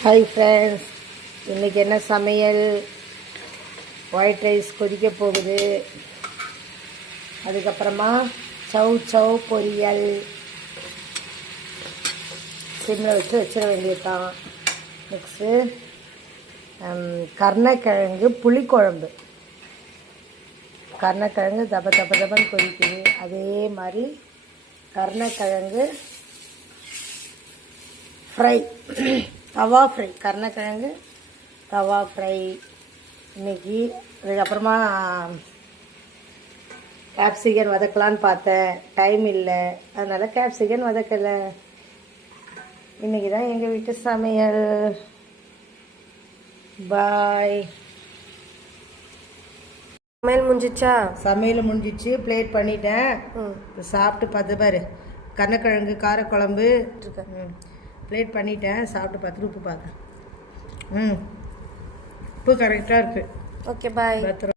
Hi friends, இன்றைக்கி என்ன சமையல்? ஒயிட் ரைஸ் கொதிக்க போகுது. அதுக்கப்புறமா சவ் பொரியல் சிம்மில் வச்சு வச்சிட வேண்டியதுதான். நெக்ஸ்ட்டு கருணக்கிழங்கு புளிக்குழம்பு. கருணக்கிழங்கு தபன்னு கொதிக்குது. அதே மாதிரி கருணக்கிழங்கு ஃப்ரை, தவா ஃப்ரை, கருணக்கிழங்கு தவா ஃப்ரை இன்றைக்கி. அதுக்கப்புறமா கேப்சிகன் வதக்கலான்னு பார்த்தேன், டைம் இல்லை, அதனால் கேப்சிகன் வதக்கலை. இன்றைக்கி தான் எங்கள் வீட்டு சமையல். பாய். சமையல் முடிஞ்சிச்சா? சமையல் முடிஞ்சிச்சு, பிளேட் பண்ணிட்டேன். சாப்பிட்டு பார்த்து பாரு, கருணக்கிழங்கு காரக்குழம்பு பிளேட் பண்ணிட்டேன். சாப்பிட்டு பார்த்துட்டு உப்பு பார்க்க. உப்பு கரெக்டாக இருக்குது. ஓகே, பாய்.